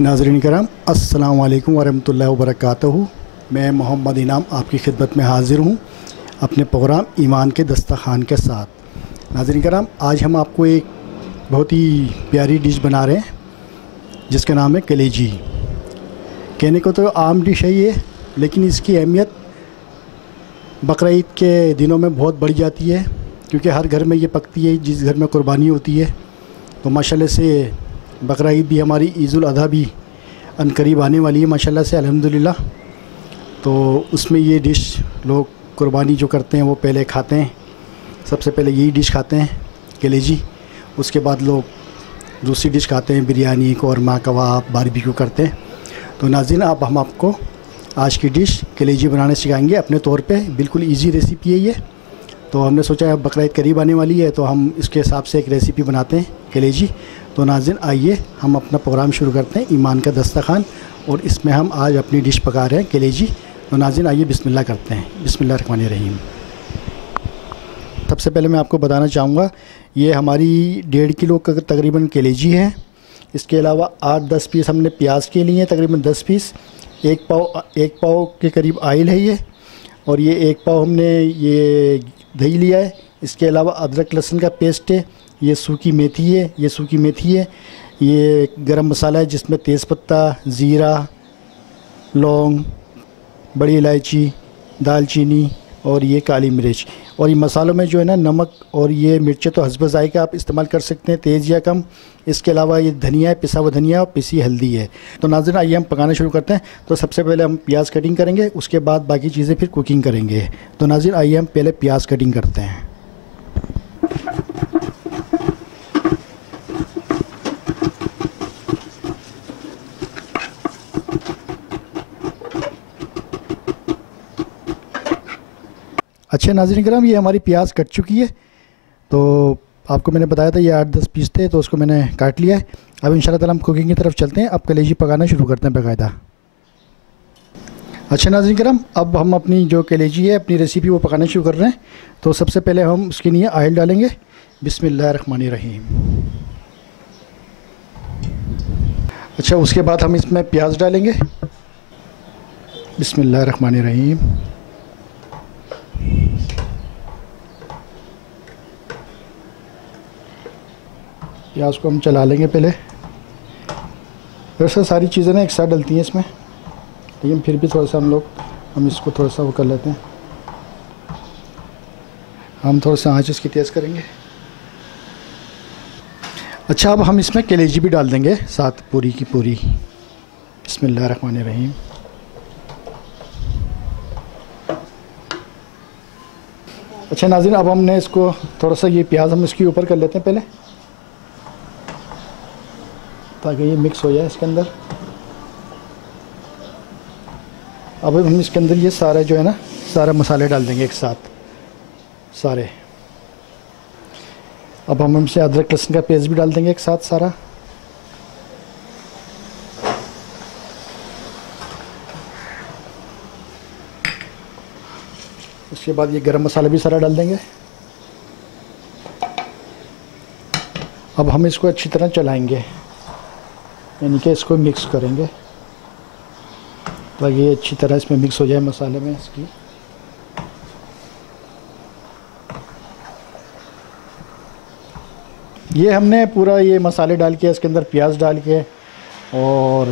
नाज़रीन कराम, अस्सलाम वालेकुम वरहमतुल्लाहि वबरकातुहू। मैं मोहम्मद इनाम आपकी खिदमत में हाज़िर हूँ अपने प्रोग्राम ईमान के दस्तरखान के साथ। नाज़रीन कराम, आज हम आपको एक बहुत ही प्यारी डिश बना रहे हैं जिसका नाम है कलेजी। कहने को तो आम डिश है ये, लेकिन इसकी अहमियत बकरा ईद के दिनों में बहुत बढ़ जाती है, क्योंकि हर घर में ये पकती है जिस घर में कुर्बानी होती है। तो माशाल्लाह से बकरा ईद भी हमारी, ईद उल अज़हा भी अनकरीब आने वाली है माशाल्लाह से, अल्हम्दुलिल्लाह। तो उसमें ये डिश लोग कुर्बानी जो करते हैं वो पहले खाते हैं। सबसे पहले यही डिश खाते हैं कलेजी, उसके बाद लोग दूसरी डिश खाते हैं, बिरयानी, कौरमा, कबाब, बारबेक्यू करते हैं। तो नाज़रीन, अब हम आपको आज की डिश कलेजी बनाने सिखाएंगे अपने तौर पे। बिल्कुल इजी रेसिपी है ये। तो हमने सोचा अब बकरा ईद करीब आने वाली है तो हम इसके हिसाब से एक रेसिपी बनाते हैं कलेजी। तो नाज़रीन, आइए हम अपना प्रोग्राम शुरू करते हैं ईमान का दस्तरखान, और इसमें हम आज अपनी डिश पका रहे हैं कलेजी। तो नाज़रीन, आइए बिस्मिल्लाह करते हैं। बिस्मिल्लाहिर्रहमानिर्रहीम। सबसे पहले मैं आपको बताना चाहूँगा, ये हमारी 1.5 किलो का तकरीबन कलेजी है। इसके अलावा 8-10 पीस हमने प्याज के लिए हैं, तकरीबन 10 पीस। एक पाव के करीब आयल है ये, और ये 1 पाव हमने ये दही लिया है। इसके अलावा अदरक लहसुन का पेस्ट है, ये सूखी मेथी है, ये गरम मसाला है जिसमें तेज़पत्ता, ज़ीरा, लौंग, बड़ी इलायची, दालचीनी और ये काली मिर्च। और ये मसालों में जो है ना, नमक और ये मिर्चें तो हस्ब ज़ायक़ा आप इस्तेमाल कर सकते हैं, तेज़ या कम। इसके अलावा ये धनिया है, पिसा हुआ धनिया और पिसी हल्दी है। तो नाज़रीन, आइए हम पकाना शुरू करते हैं। तो सबसे पहले हम प्याज कटिंग करेंगे, उसके बाद बाकी चीज़ें फिर कुकिंग करेंगे। तो नाज़रीन, आइए हम पहले प्याज कटिंग करते हैं। अच्छा नाज़रीन कराम, ये हमारी प्याज कट चुकी है। तो आपको मैंने बताया था ये 8-10 पीस थे, तो उसको मैंने काट लिया है। अब इंशाल्लाह ताला हम कुकिंग की तरफ चलते हैं। अब कलेजी पकाना शुरू करते हैं बाकायदा। अच्छा नाज़रीन कराम, अब हम अपनी जो कलेजी है, अपनी रेसिपी वो पकाना शुरू कर रहे हैं। तो सबसे पहले हम उसके लिए ऑयल डालेंगे। बिस्मिल्लाहिर्रहमानिर्रहीम। अच्छा, उसके बाद हम इसमें प्याज डालेंगे। बिस्मिल्लाहिर्रहमानिर्रहीम। प्याज को हम चला लेंगे पहले। वैसे सारी चीज़ें ना एक साथ डलती हैं इसमें, लेकिन फिर भी थोड़ा सा हम इसको थोड़ा सा वो कर लेते हैं। हम थोड़ा सा आँच इसकी तेज़ करेंगे। अच्छा, अब हम इसमें कलेजी भी डाल देंगे साथ, पूरी की पूरी। बिस्मिल्लाहिर्रहमानिर्रहीम। अच्छा नाज़रीन, अब हमने इसको थोड़ा सा ये प्याज हम इसके ऊपर कर लेते हैं पहले, ताकि ये मिक्स हो जाए इसके अंदर। अब हम इसके अंदर ये सारा जो है ना, सारे मसाले डाल देंगे एक साथ सारे। अब हम इनसे अदरक लहसुन का पेस्ट भी डाल देंगे एक साथ सारा। उसके बाद ये गरम मसाला भी सारा डाल देंगे। अब हम इसको अच्छी तरह चलाएंगे, यानी कि इसको मिक्स करेंगे ताकि ये अच्छी तरह इसमें मिक्स हो जाए मसाले में इसकी। ये हमने पूरा ये मसाले डाल के, इसके अंदर प्याज डाल के और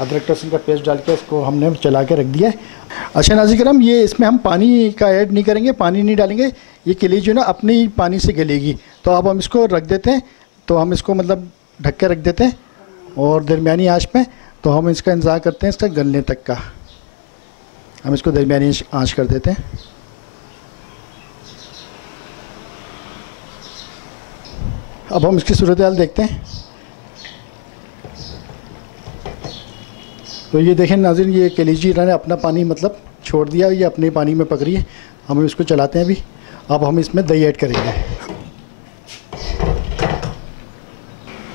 अदरक लहसुन का पेस्ट डाल के इसको हमने चला के रख दिया है। अच्छा नाज़रीन कराम, ये इसमें हम पानी का ऐड नहीं करेंगे, पानी नहीं डालेंगे। ये कलेजी जो है ना अपने ही पानी से गलेगी। तो अब हम इसको रख देते हैं। तो हम इसको मतलब ढक के रख देते हैं और दरमियानी आंच में। तो हम इसका इंतज़ार करते हैं इसका गलने तक का। हम इसको दरमियानी आंच कर देते हैं। अब हम इसकी सूरत हाल देखते हैं। तो ये देखें नाज़रीन, ये कलेजी ने अपना पानी मतलब छोड़ दिया, ये अपने पानी में पक रही है। हम इसको चलाते हैं अभी। अब हम इसमें दही ऐड करेंगे।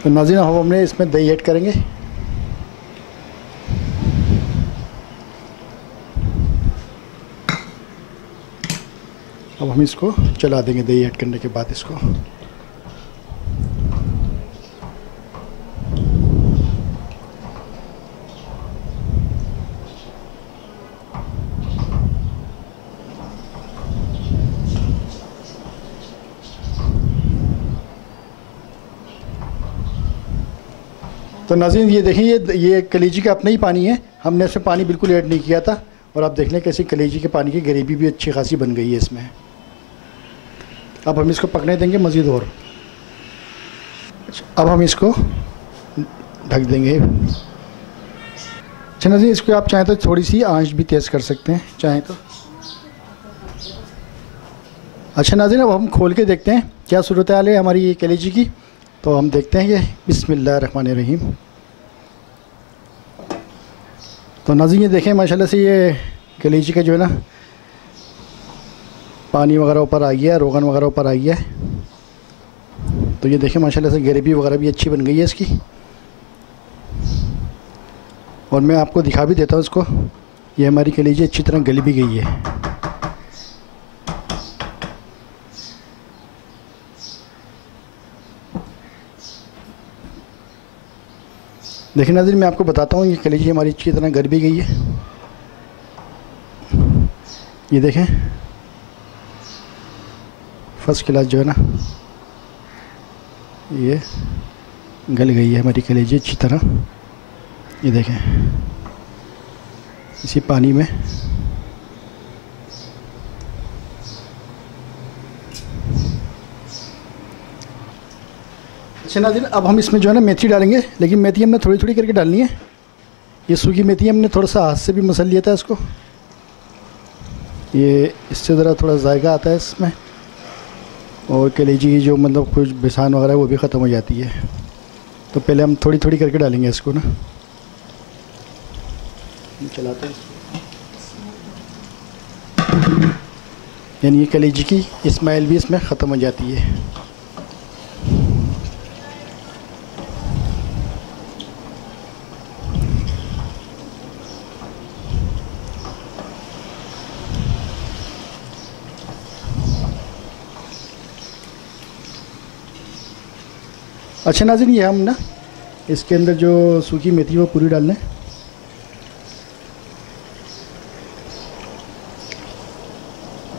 तो नाज़रीन, अब हमने इसमें दही ऐड करेंगे। अब हम इसको चला देंगे दही ऐड करने के बाद इसको। तो नाज़रीन ये देखिए, ये कलेजी का अपना ही पानी है, हमने इसमें पानी बिल्कुल ऐड नहीं किया था। और आप देख लें कैसी कलेजी के पानी की ग्रेवी भी अच्छी खासी बन गई है इसमें। अब हम इसको पकने देंगे मज़ीद और। अब हम इसको ढक देंगे। अच्छा नाज़रीन, इसको आप चाहें तो थोड़ी सी आंच भी तेज़ कर सकते हैं चाहें तो। अच्छा नाज़रीन, अब हम खोल के देखते हैं क्या सूरत हाल है हमारी ये कलेजी की। तो हम देखते हैं ये। बिस्मिल्लाहिर्रहमानिर्रहीम। तो नाज़रीन ये देखें माशाल्लाह से ये कलेजी का जो है ना पानी वगैरह ऊपर आ गया है, रोगन वगैरह ऊपर आ गया है। तो ये देखें माशाल्लाह से ग्रेवी वगैरह भी अच्छी बन गई है इसकी। और मैं आपको दिखा भी देता हूँ इसको। ये हमारी कलेजी अच्छी तरह गल भी गई है। देखिए नाज़रीन, मैं आपको बताता हूँ ये कलेजी हमारी अच्छी तरह गल भी गई है। ये देखें फर्स्ट क्लास जो है ना ये गल गई है हमारी कलेजी अच्छी तरह। ये देखें इसी पानी में। अच्छा नाज़रीन, अब हम इसमें जो है ना मेथी डालेंगे, लेकिन मेथी हमने थोड़ी थोड़ी करके डालनी है। ये सूखी मेथी हमने थोड़ा सा हाथ से भी मसल लिया था इसको। ये इससे ज़रा थोड़ा जायका आता है इसमें, और कलेजी की जो मतलब कुछ बेसान वगैरह वो भी ख़त्म हो जाती है। तो पहले हम थोड़ी थोड़ी करके डालेंगे इसको ना। चलाते हैं यानी ये कलेजी की स्मेल भी इसमें ख़त्म हो जाती है। अच्छा नाज़रीन, ये हम ना इसके अंदर जो सूखी मेथी वो पूरी डाल लें।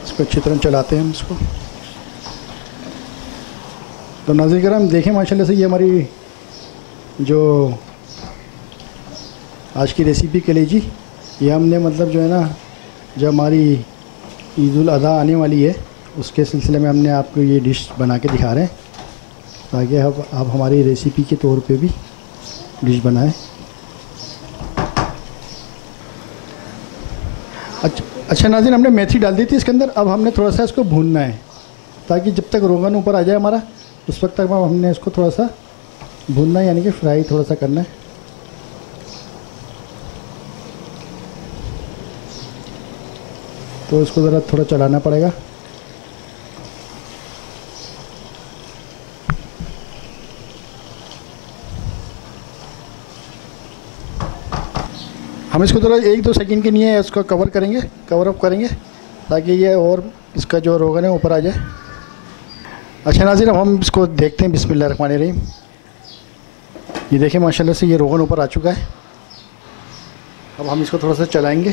इसको अच्छी तरह चलाते हैं हम इसको। तो नाज़रीन करम देखें माशाल्लाह से ये हमारी जो आज की रेसिपी कलेजी, ये हमने मतलब जो है ना जब हमारी ईद उल अज़हा आने वाली है उसके सिलसिले में हमने आपको ये डिश बना के दिखा रहे हैं, ताकि अब आप हमारी रेसिपी के तौर पे भी डिश बनाएं। अच्छा नाज़रीन, हमने मेथी डाल दी थी इसके अंदर। अब हमने थोड़ा सा इसको भूनना है, ताकि जब तक रोगन ऊपर आ जाए हमारा उस वक्त तक हमने इसको थोड़ा सा भूनना है, यानी कि फ्राई थोड़ा सा करना है। तो इसको ज़रा थोड़ा चलाना पड़ेगा। हम इसको थोड़ा 1-2 सेकंड के लिए इसको कवर अप करेंगे ताकि ये और इसका जो रोगन है ऊपर आ जाए। अच्छा नाज़रीन, अब हम इसको देखते हैं। बिस्मिल्लाहिर्रहमानिर्रहीम। ये देखें माशाल्लाह से ये रोगन ऊपर आ चुका है। अब हम इसको थोड़ा सा चलाएंगे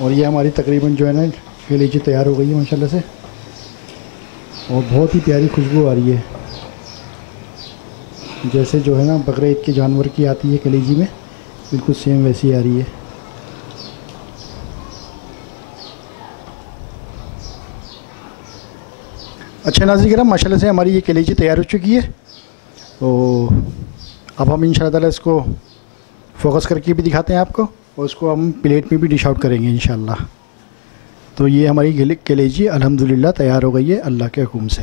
और ये हमारी तकरीबन जो है ना कलेजी तैयार हो गई है माशाल्लाह से, और बहुत ही प्यारी खुशबू आ रही है, जैसे जो है ना बकरे ईद के जानवर की आती है कलेजी में, बिल्कुल सेम वैसी आ रही है। अच्छा नाज़रीन करम, माशाल्लाह से हमारी ये कलेजी तैयार हो चुकी है। तो अब हम इंशाअल्लाह ताला इसको फोकस करके भी दिखाते हैं आपको, और इसको हम प्लेट में भी डिश आउट करेंगे इंशाअल्लाह। तो ये हमारी कलेजी अल्हम्दुलिल्लाह तैयार हो गई है अल्लाह के हुक्म से।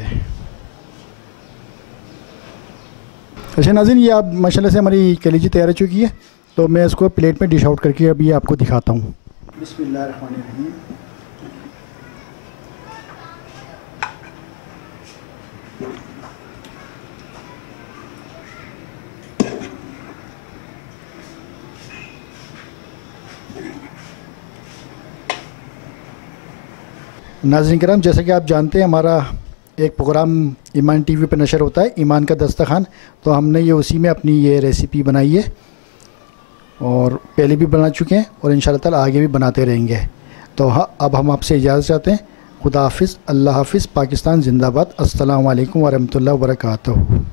अच्छा नाज़रीन, ये आप माशाल्लाह से हमारी कलेजी तैयार हो चुकी है। तो मैं इसको प्लेट में डिश आउट करके अभी आपको दिखाता हूँ। बिस्मिल्लाहिर्रहमानिर्रहीम। नाज़रीन किराम, जैसे कि आप जानते हैं हमारा एक प्रोग्राम ईमान टीवी पर नशर होता है, ईमान का दस्तरखान। तो हमने ये उसी में अपनी ये रेसिपी बनाई है, और पहले भी बना चुके हैं और इंशाअल्लाह ताला आगे भी बनाते रहेंगे। तो हाँ, अब हम आपसे इजाज़त चाहते हैं। खुदा हाफिज़, अल्लाह हाफिज़, पाकिस्तान जिंदाबाद। अस्सलामु अलैकुम वरहमतुल्लाहि वबरकातुहू।